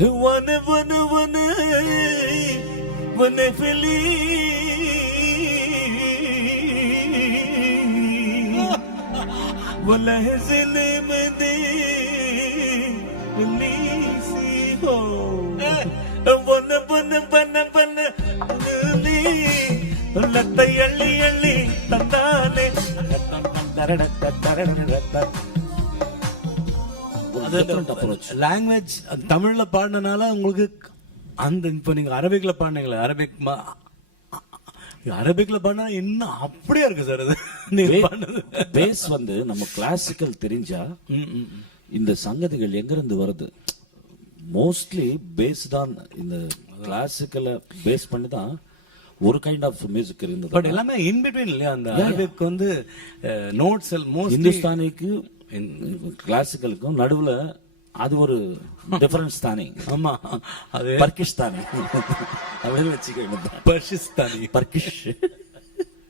One one one one फिली वलहज़न में दे सी हो one one बन बन लत यली यली तंदाने லாங்குவேஜ் தமிழ்ல பாடினால உங்களுக்கு அந்த இப்ப நீங்க அரபிக்ல பாடினீங்களே அரபிக்ல பாடினா இன்னும் அப்படியே இருக்கு சார் அது நீங்க பாடினது. பேஸ் வந்து நம்ம கிளாசிக்கல் தெரிஞ்சா இந்த சங்கதிகள் எங்க இருந்து வருது? மோஸ்ட்லி பேஸ் தான், இந்த கிளாசிக்கலை பேஸ் பண்ணி தான் ஒரு கைண்ட் ஆஃப் மியூசிக் இருந்தது. பட் எல்லாமே இன் பிட்வீன் இல்லையா? அந்த அரபிக் வந்து நோட்ஸ் இந்துஸ்தானிக்கு கிளாசிக்கலுக்கும் நடுவுல அது ஒரு டிஃபரன்ஸ் தானே. ஆமா, அது பர்கிஷ் தானே, அப்படின்னு வச்சுக்கோங்க. பர்ஷிஸ்தானி பர்கிஷ்